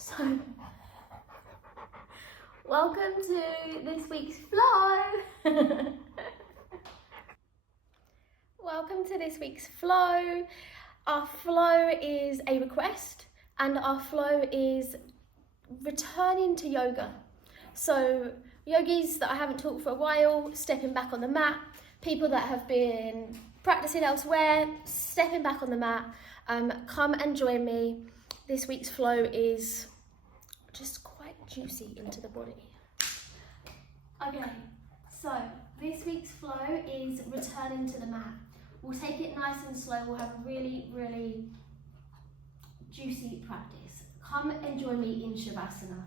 So, welcome to this week's flow. Welcome to this week's flow. Our flow is a request, and our flow is returning to yoga. So, yogis that I haven't taught for a while, stepping back on the mat, people that have been practicing elsewhere, stepping back on the mat, come and join me. This week's flow is just quite juicy into the body. Okay, so this week's flow is returning to the mat. We'll take it nice and slow. We'll have a really, really juicy practice. Come and join me in Shavasana.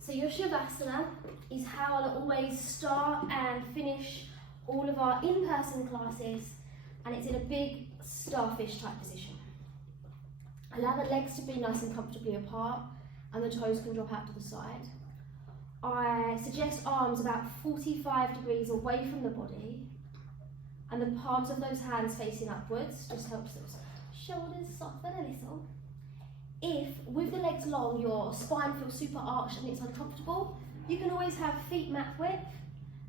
So your Shavasana is how I'll always start and finish all of our in-person classes, and it's in a big starfish type position. Allow the legs to be nice and comfortably apart, and the toes can drop out to the side. I suggest arms about 45 degrees away from the body, and the palms of those hands facing upwards just helps those shoulders soften a little. If, with the legs long, your spine feels super arched and it's uncomfortable, you can always have feet mat width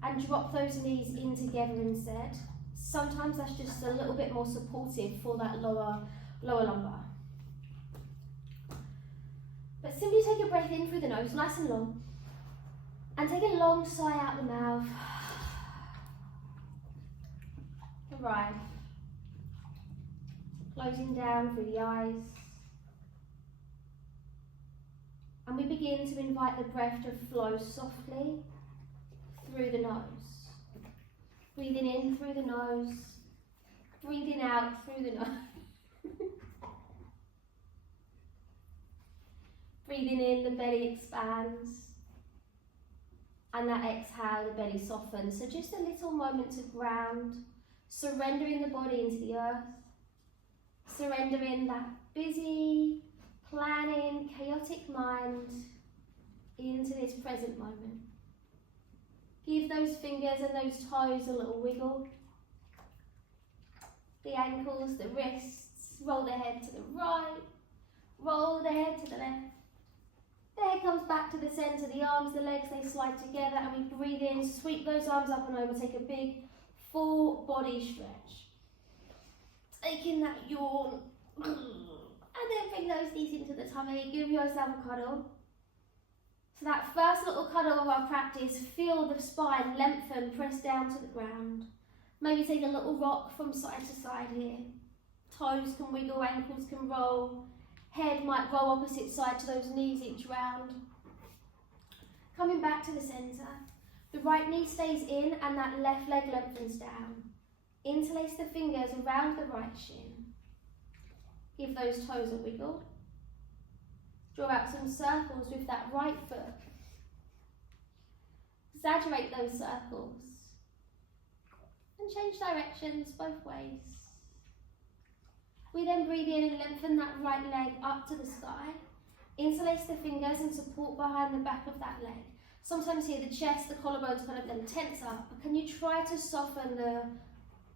and drop those knees in together instead. Sometimes that's just a little bit more supportive for that lower lumbar. But simply take a breath in through the nose, nice and long, and take a long sigh out the mouth. Right. Closing down through the eyes. And we begin to invite the breath to flow softly through the nose. Breathing in through the nose, breathing out through the nose. Breathing in, the belly expands, and that exhale, the belly softens. So just a little moment to ground, surrendering the body into the earth, surrendering that busy, planning, chaotic mind into this present moment. Give those fingers and those toes a little wiggle. The ankles, the wrists, roll the head to the right, roll the head to the left. The head comes back to the centre, the arms, the legs, they slide together, and we breathe in, sweep those arms up and over, take a big full body stretch. Taking that yawn, and then bring those knees into the tummy, give yourself a cuddle. So that first little cuddle of our practice, feel the spine lengthen, press down to the ground. Maybe take a little rock from side to side here. Toes can wiggle, ankles can roll. Head might roll opposite side to those knees each round. Coming back to the centre. The right knee stays in and that left leg lengthens down. Interlace the fingers around the right shin. Give those toes a wiggle. Draw out some circles with that right foot. Exaggerate those circles. And change directions both ways. We then breathe in and lengthen that right leg up to the sky. Interlace the fingers and support behind the back of that leg. Sometimes here the chest, the collarbones kind of then tense up. But can you try to soften the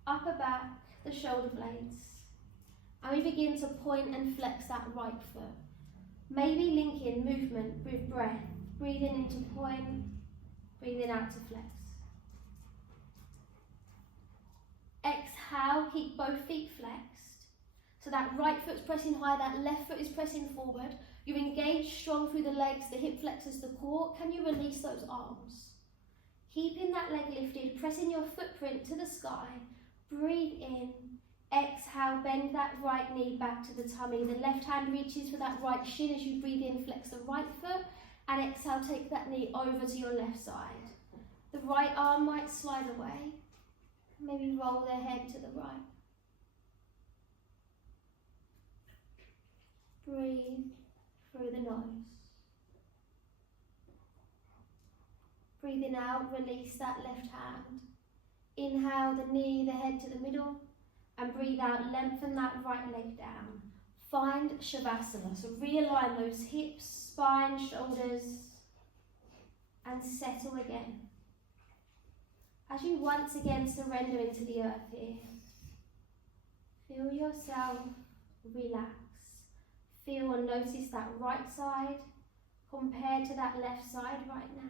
upper back, the shoulder blades? And we begin to point and flex that right foot. Maybe linking movement with breath. Breathing into point, breathing out to flex. Exhale, keep both feet flexed. So that right foot's pressing high, that left foot is pressing forward. You're engaged strong through the legs, the hip flexors, the core. Can you release those arms? Keeping that leg lifted, pressing your footprint to the sky. Breathe in, exhale, bend that right knee back to the tummy. The left hand reaches for that right shin as you breathe in, flex the right foot. And exhale, take that knee over to your left side. The right arm might slide away. Maybe roll the head to the right. Breathe through the nose. Breathing out, release that left hand. Inhale the knee, the head to the middle, and breathe out, lengthen that right leg down. Find Shavasana, so realign those hips, spine, shoulders, and settle again. As you once again surrender into the earth here, feel yourself relax. Feel and notice that right side, compared to that left side right now.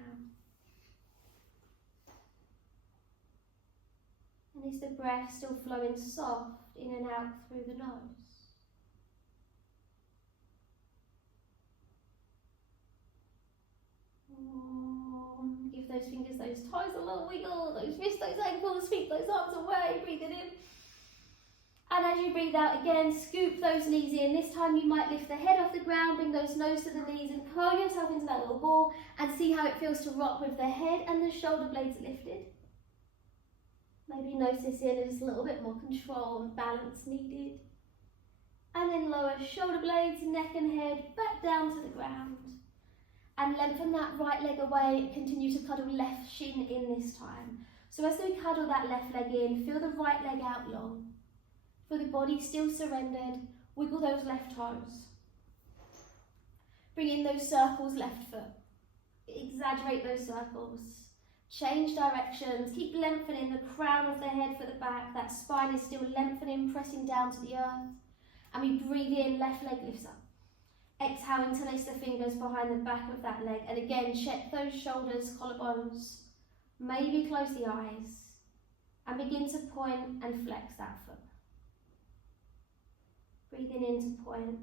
And is the breath still flowing soft in and out through the nose? Give those fingers, those toes a little wiggle, those wrists, those ankles, sweep those arms away, breathing in. And as you breathe out again, scoop those knees in. This time you might lift the head off the ground, bring those nose to the knees and curl yourself into that little ball and see how it feels to rock with the head and the shoulder blades lifted. Maybe noticing just a little bit more control and balance needed. And then lower shoulder blades, neck and head back down to the ground. And lengthen that right leg away, continue to cuddle left shin in this time. So as we cuddle that left leg in, feel the right leg out long. Feel the body still surrendered, wiggle those left toes. Bring in those circles left foot. Exaggerate those circles. Change directions, keep lengthening the crown of the head for the back, that spine is still lengthening, pressing down to the earth. And we breathe in, left leg lifts up. Exhale, interlace the fingers behind the back of that leg. And again, check those shoulders, collarbones. Maybe close the eyes. And begin to point and flex that foot. Breathing in to point.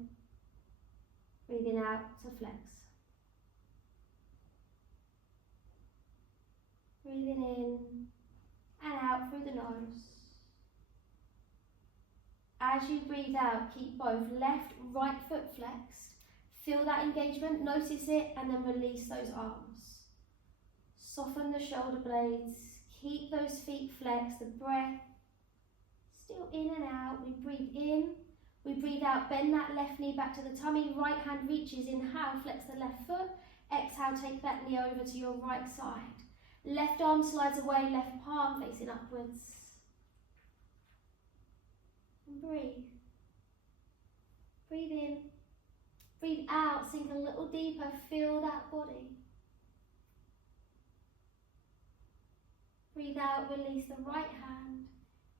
Breathing out to flex. Breathing in and out through the nose. As you breathe out, keep both left, right foot flexed. Feel that engagement, notice it, and then release those arms. Soften the shoulder blades, keep those feet flexed, the breath still in and out. We breathe in, we breathe out, bend that left knee back to the tummy, right hand reaches, inhale, flex the left foot, exhale, take that knee over to your right side. Left arm slides away, left palm facing upwards. And breathe. Breathe in. Breathe out, sink a little deeper, feel that body. Breathe out, release the right hand.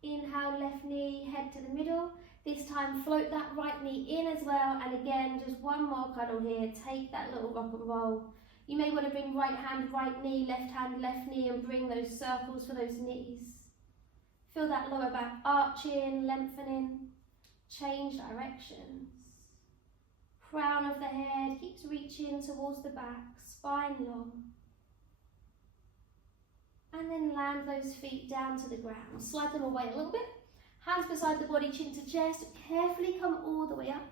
Inhale, left knee, head to the middle. This time float that right knee in as well. And again, just one more cuddle here. Take that little rock and roll. You may want to bring right hand, right knee, left knee, and bring those circles for those knees. Feel that lower back arching, lengthening. Change directions. Crown of the head keeps reaching towards the back, spine long. And then land those feet down to the ground. Slide them away a little bit. Hands beside the body, chin to chest. Carefully come all the way up.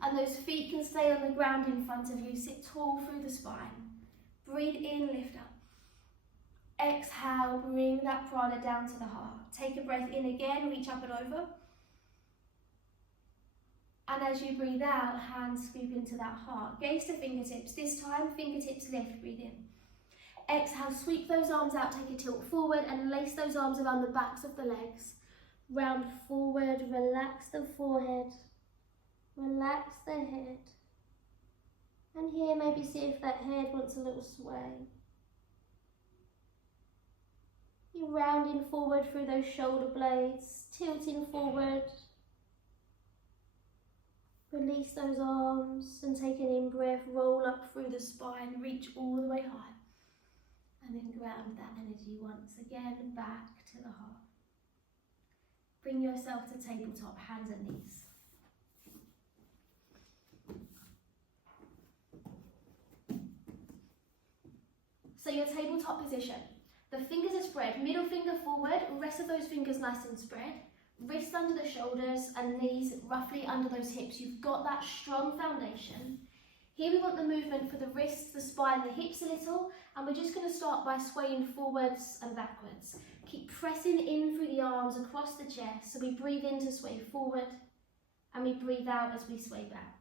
And those feet can stay on the ground in front of you. Sit tall through the spine. Breathe in, lift up. Exhale, bring that prana down to the heart. Take a breath in again, reach up and over. And as you breathe out, hands scoop into that heart. Gaze to fingertips. This time, fingertips lift, breathe in. Exhale, sweep those arms out, take a tilt forward and lace those arms around the backs of the legs. Round forward, relax the forehead. Relax the head. And here, maybe see if that head wants a little sway. You're rounding forward through those shoulder blades, tilting forward. Release those arms and take an in-breath, roll up through the spine, reach all the way high. And then ground that energy once again back to the heart. Bring yourself to tabletop, hands and knees. So your tabletop position. The fingers are spread, middle finger forward, rest of those fingers nice and spread. Wrists under the shoulders and knees roughly under those hips. You've got that strong foundation. Here we want the movement for the wrists, the spine, the hips a little, and we're just going to start by swaying forwards and backwards. Keep pressing in through the arms across the chest, so we breathe in to sway forward, and we breathe out as we sway back.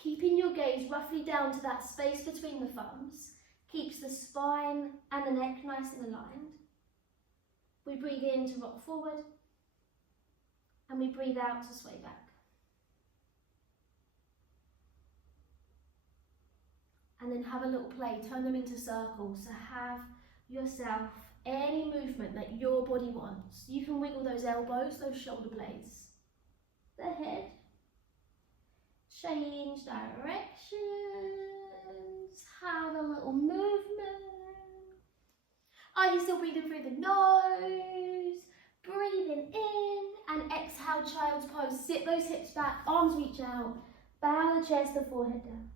Keeping your gaze roughly down to that space between the thumbs, keeps the spine and the neck nice and aligned. We breathe in to rock forward, and we breathe out to sway back. And then have a little play, turn them into circles. So have yourself any movement that your body wants. You can wiggle those elbows, those shoulder blades, the head. Change direction. Are you still breathing through the nose? Breathing in and exhale, child's pose. Sit those hips back, arms reach out. Bow the chest, the forehead down.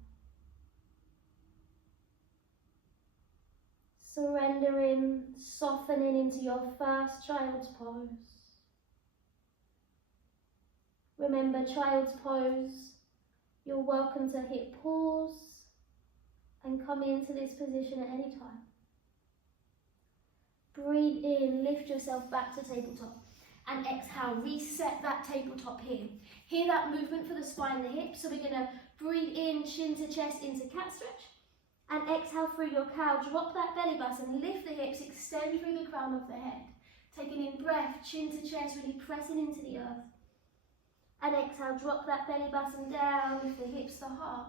Surrendering, softening into your first child's pose. Remember, child's pose, you're welcome to hit pause and come into this position at any time. Breathe in, lift yourself back to tabletop. And exhale, reset that tabletop here. Hear that movement for the spine and the hips. So we're going to breathe in, chin to chest into cat stretch. And exhale through your cow, drop that belly button, lift the hips, extend through the crown of the head. Taking in breath, chin to chest, really pressing into the earth. And exhale, drop that belly button down, lift the hips, the heart.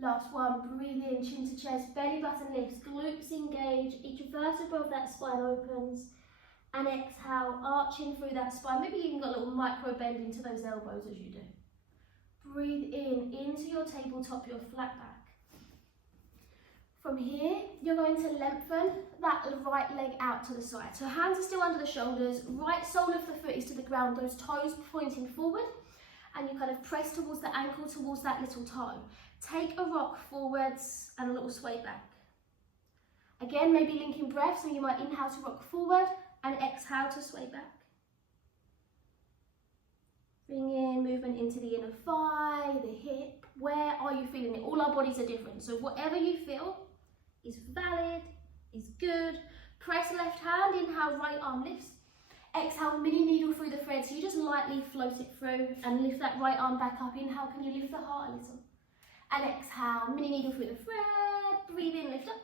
Last one, breathe in, chin to chest, belly button lifts, glutes engage, each vertebra of that spine opens. And exhale, arching through that spine. Maybe you even got a little micro bend into those elbows as you do. Breathe in, into your tabletop, your flat back. From here, you're going to lengthen that right leg out to the side. So hands are still under the shoulders, right sole of the foot is to the ground, those toes pointing forward, and you kind of press towards the ankle, towards that little toe. Take a rock forwards and a little sway back. Again, maybe linking breath, so you might inhale to rock forward and exhale to sway back. Bring in movement into the inner thigh, the hip. Where are you feeling it? All our bodies are different, so whatever you feel is valid, is good. Press left hand, inhale, right arm lifts. Exhale, mini needle through the thread, so you just lightly float it through and lift that right arm back up. Inhale, can you lift the heart a little? And exhale, mini needle through the thread, breathe in, lift up.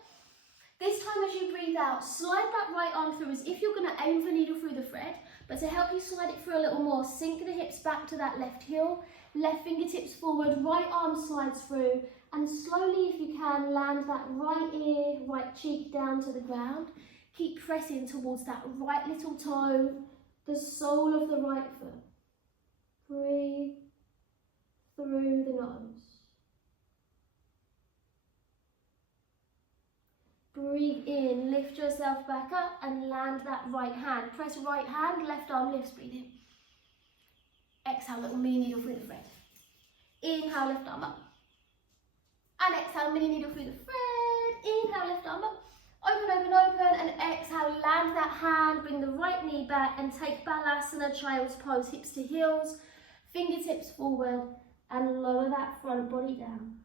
This time as you breathe out, slide that right arm through as if you're going to aim for needle through the thread, but to help you slide it through a little more, sink the hips back to that left heel, left fingertips forward, right arm slides through, and slowly, if you can, land that right ear, right cheek down to the ground. Keep pressing towards that right little toe, the sole of the right foot. Breathe through the nose. Breathe in, lift yourself back up and land that right hand. Press right hand, left arm lifts, breathe in. Exhale, little mini needle through the thread. Inhale, left arm up. And exhale, mini needle through the thread. Inhale, left arm up. Open, open, open, and exhale, land that hand, bring the right knee back and take Balasana, child's pose, hips to heels, fingertips forward, and lower that front body down.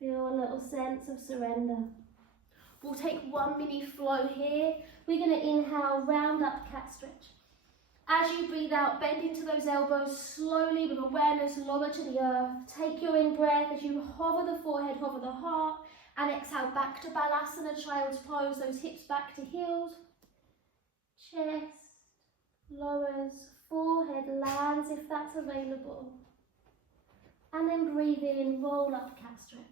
Feel a little sense of surrender. We'll take one mini flow here. We're going to inhale, round up cat stretch. As you breathe out, bend into those elbows slowly with awareness, lower to the earth. Take your in breath as you hover the forehead, hover the heart, and exhale back to Balasana, child's pose, those hips back to heels. Chest lowers, forehead lands if that's available. And then breathe in, roll up cat stretch.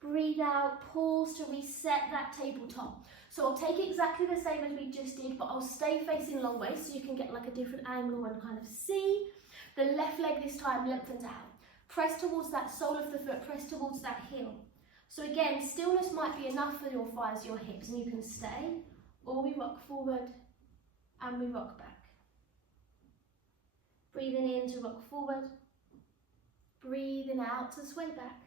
Breathe out, pause to reset that tabletop. So I'll take exactly the same as we just did, but I'll stay facing long way so you can get like a different angle and kind of see. The left leg this time lengthens out. Press towards that sole of the foot, press towards that heel. So again, stillness might be enough for your thighs, your hips, and you can stay, or we rock forward and we rock back. Breathing in to rock forward, breathing out to sway back.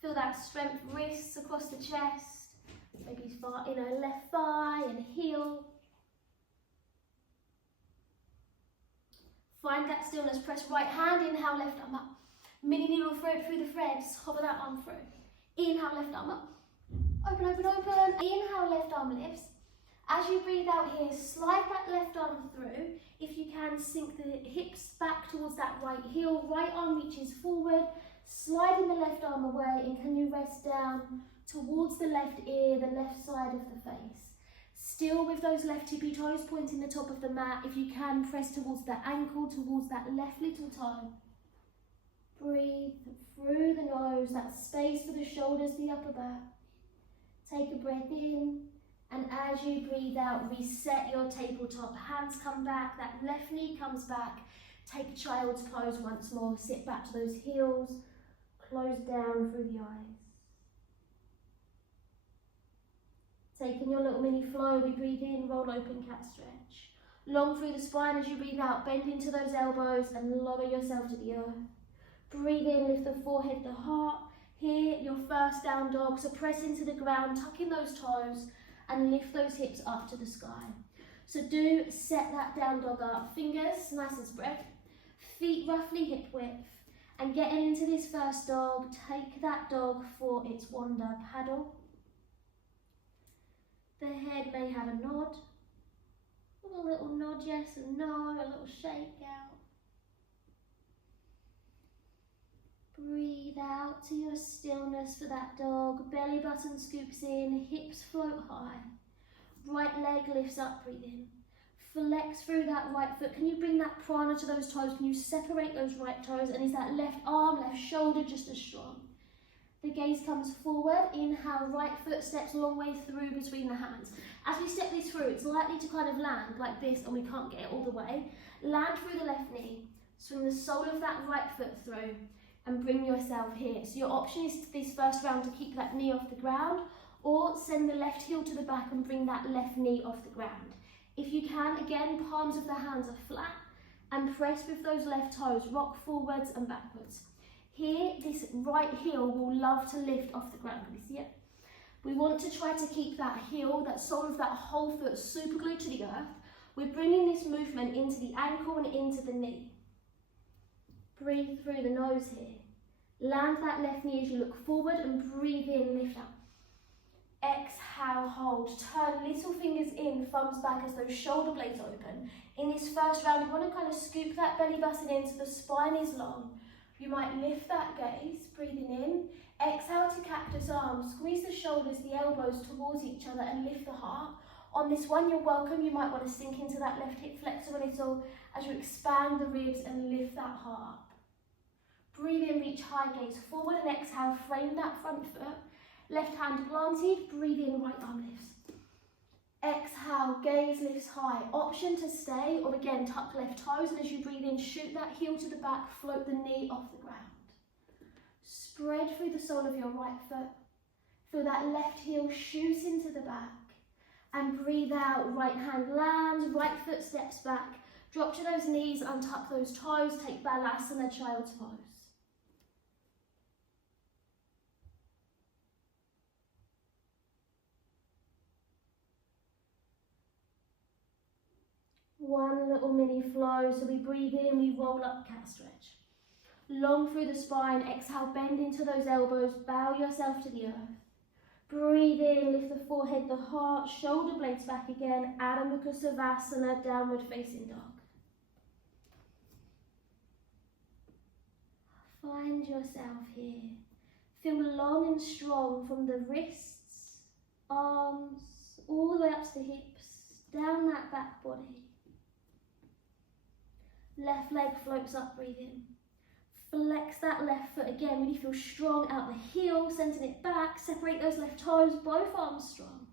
Feel that strength, wrists across the chest, maybe left thigh and heel. Find that stillness, press right hand, inhale, left arm up. Mini needle through the threads, hover that arm through. Inhale, left arm up. Open, open, open. Inhale, left arm lifts. As you breathe out here, slide that left arm through. If you can, sink the hips back towards that right heel. Right arm reaches forward. Sliding the left arm away, and can you rest down towards the left ear, the left side of the face. Still with those left tippy toes pointing the top of the mat. If you can, press towards the ankle, towards that left little toe. Breathe through the nose, that space for the shoulders, the upper back. Take a breath in, and as you breathe out, reset your tabletop. Hands come back, that left knee comes back. Take child's pose once more, sit back to those heels. Close down through the eyes. Taking your little mini flow, we breathe in, roll open, cat stretch. Long through the spine as you breathe out, bend into those elbows and lower yourself to the earth. Breathe in, lift the forehead, the heart. Here, your first down dog, so press into the ground, tuck in those toes and lift those hips up to the sky. So do set that down dog up, fingers nice and spread, feet roughly hip width, and getting into this first dog, take that dog for its wander paddle. The head may have a nod, a little nod yes and no, a little shake out. Breathe out to your stillness for that dog, belly button scoops in, hips float high. Right leg lifts up, breathe in. Flex through that right foot. Can you bring that prana to those toes? Can you separate those right toes? And is that left arm, left shoulder just as strong? The gaze comes forward. Inhale, right foot steps a long way through between the hands. As we step this through, it's likely to kind of land like this and we can't get it all the way. Land through the left knee. Swing the sole of that right foot through and bring yourself here. So your option is this first round to keep that knee off the ground, or send the left heel to the back and bring that left knee off the ground. If you can, again, palms of the hands are flat and press with those left toes, rock forwards and backwards. Here, this right heel will love to lift off the ground. Can you see it? We want to try to keep that heel, that sole of that whole foot super glued to the earth. We're bringing this movement into the ankle and into the knee. Breathe through the nose here. Land that left knee as you look forward and breathe in, lift up. Exhale, hold. Turn little fingers in, thumbs back as those shoulder blades open. In this first round, you want to kind of scoop that belly button in so the spine is long. You might lift that gaze, breathing in. Exhale to cactus arms. Squeeze the shoulders, the elbows towards each other and lift the heart. On this one, you're welcome. You might want to sink into that left hip flexor a little as you expand the ribs and lift that heart up. Breathe in, reach high, gaze forward and exhale, frame that front foot. Left hand planted, breathe in, right arm lifts. Exhale, gaze lifts high. Option to stay, or again, tuck left toes, and as you breathe in, shoot that heel to the back, float the knee off the ground. Spread through the sole of your right foot. Feel that left heel shoot into the back. And breathe out, right hand lands, right foot steps back. Drop to those knees, untuck those toes, take Balasana, child's pose. One little mini flow, so we breathe in, we roll up, cat stretch. Long through the spine, exhale, bend into those elbows, bow yourself to the earth. Breathe in, lift the forehead, the heart, shoulder blades back again, Adho Mukha Savasana, downward facing dog. Find yourself here. Feel long and strong from the wrists, arms, all the way up to the hips, down that back body. Left leg floats up, breathe in. Flex that left foot again, really feel strong out the heel, centering it back, separate those left toes, both arms strong.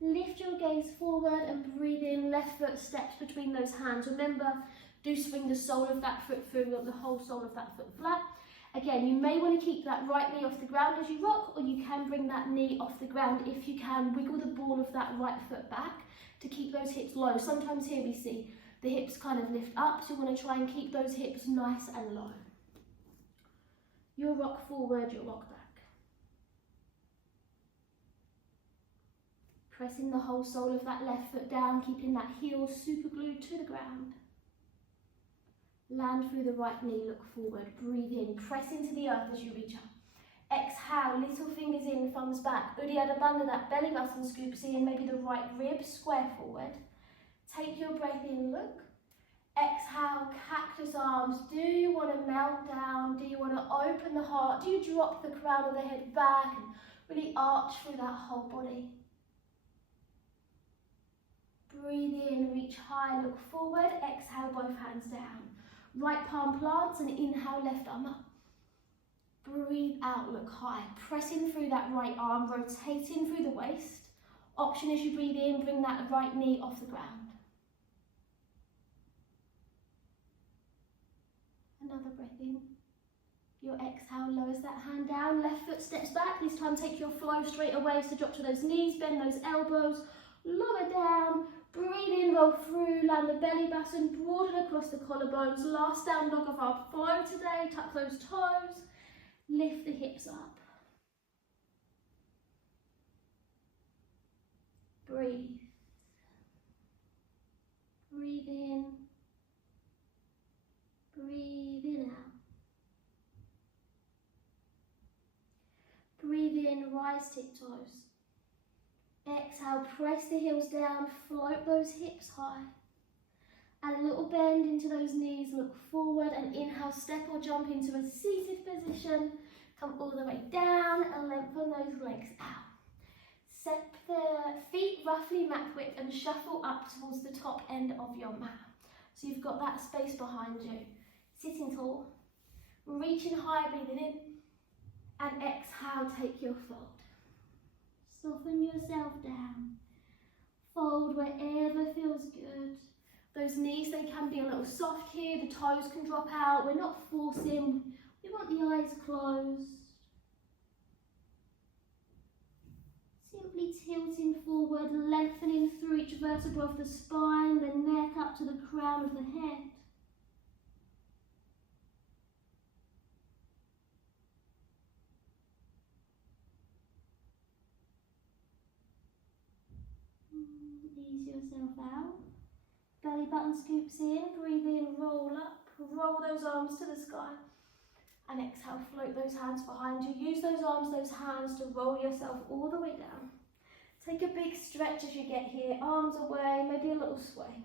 Lift your gaze forward and breathe in, left foot steps between those hands. Remember, do swing the sole of that foot through, the whole sole of that foot flat. Again, you may want to keep that right knee off the ground as you rock, or you can bring that knee off the ground if you can. Wiggle the ball of that right foot back to keep those hips low. Sometimes here we see the hips kind of lift up, so you want to try and keep those hips nice and low. You'll rock forward, you'll rock back. Pressing the whole sole of that left foot down, keeping that heel super glued to the ground. Land through the right knee, look forward, breathe in, press into the earth as you reach up. Exhale, little fingers in, thumbs back. Uddiyana Bandha, that belly button scoops in, maybe the right rib square forward. Take your breath in, look. Exhale, cactus arms. Do you want to melt down? Do you want to open the heart? Do you drop the crown of the head back and really arch through that whole body? Breathe in, reach high, look forward. Exhale, both hands down. Right palm plants and inhale, left arm up. Breathe out, look high. Pressing through that right arm, rotating through the waist. Option as you breathe in, bring that right knee off the ground. Another breath in. Your exhale lowers that hand down, left foot steps back. This time take your flow straight away, so drop to those knees, bend those elbows, lower down, breathe in, roll through, land the belly button, broaden across the collarbones. Last down dog of our flow today, tuck those toes, lift the hips up. Breathe. Breathe in. Breathe in out. Breathe in, rise tiptoes. Exhale, press the heels down, float those hips high. Add a little bend into those knees, look forward and inhale, step or jump into a seated position. Come all the way down and lengthen those legs out. Step the feet roughly mat width and shuffle up towards the top end of your mat. So you've got that space behind you. Sitting tall, reaching high, breathing in, and exhale, take your fold. Soften yourself down. Fold wherever feels good. Those knees, they can be a little soft here. The toes can drop out. We're not forcing. We want the eyes closed. Simply tilting forward, lengthening through each vertebra of the spine, the neck up to the crown of the head. Ease yourself out. Belly button scoops in, breathe in, roll up, roll those arms to the sky. And exhale, float those hands behind you. Use those arms, those hands to roll yourself all the way down. Take a big stretch as you get here, arms away, maybe a little sway.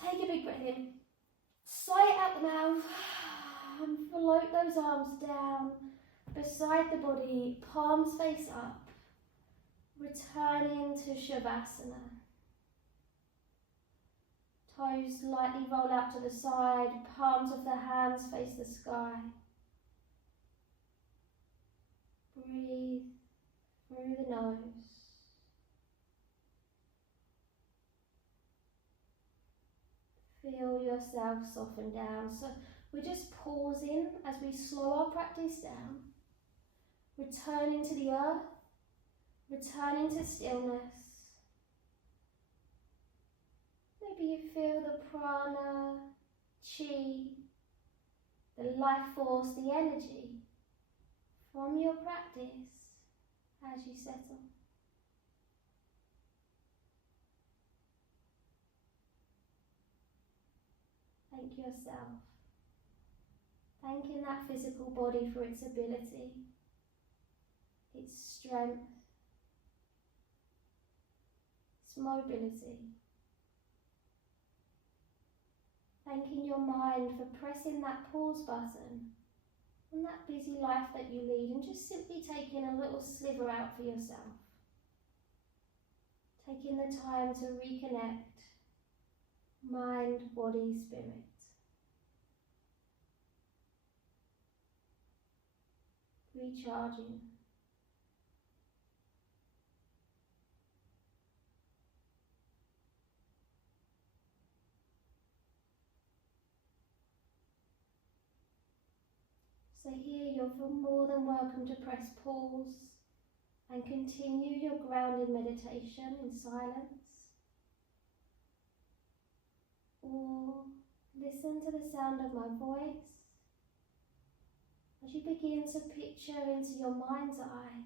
Take a big breath in, sigh it out the mouth, and float those arms down beside the body, palms face up. Returning to Shavasana. Toes lightly roll out to the side, palms of the hands face the sky. Breathe through the nose. Feel yourself soften down. So we're just pausing as we slow our practice down, returning to the earth. Returning to stillness. Maybe you feel the prana, chi, the life force, the energy from your practice as you settle. Thank yourself. Thanking that physical body for its ability, its strength, mobility. Thanking your mind for pressing that pause button on that busy life that you lead and just simply taking a little sliver out for yourself. Taking the time to reconnect mind, body, spirit. Recharging. So here you're more than welcome to press pause and continue your grounded meditation in silence. Or listen to the sound of my voice as you begin to picture into your mind's eye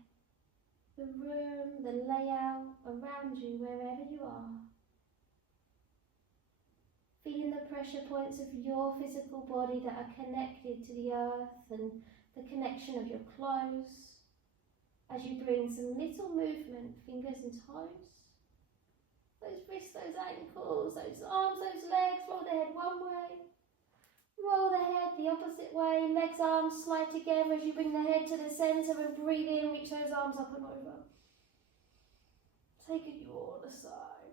the room, the layout around you, wherever you are. Feeling the pressure points of your physical body that are connected to the earth and the connection of your clothes as you bring some little movement, fingers and toes. Those wrists, those ankles, those arms, those legs, roll the head one way, roll the head the opposite way, legs, arms slide together as you bring the head to the centre and breathe in, reach those arms up and over. Take a yawn aside.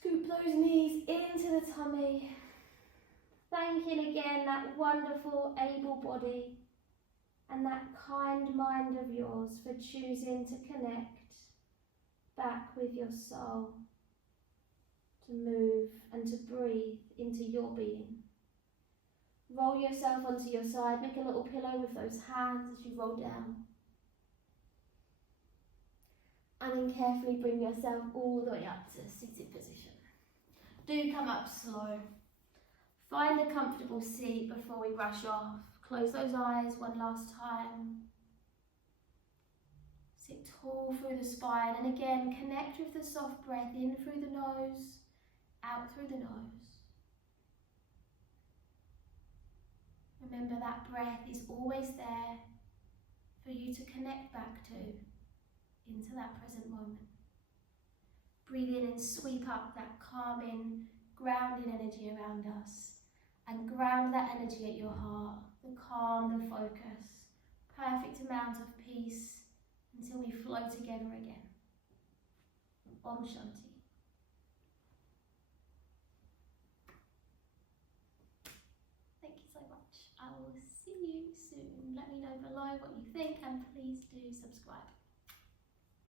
Scoop those knees into the tummy, thanking again that wonderful able body and that kind mind of yours for choosing to connect back with your soul, to move and to breathe into your being. Roll yourself onto your side, make a little pillow with those hands as you roll down. And then carefully bring yourself all the way up to a seated position. Do come up slow. Find a comfortable seat before we rush off. Close those eyes one last time. Sit tall through the spine, and again connect with the soft breath in through the nose, out through the nose. Remember that breath is always there for you to connect back to, into that present moment. Breathe in and sweep up that calming, grounding energy around us, and ground that energy at your heart, the calm, the focus, perfect amount of peace until we flow together again. Om Shanti. Thank you so much. I will see you soon. Let me know below what you think, and please do subscribe.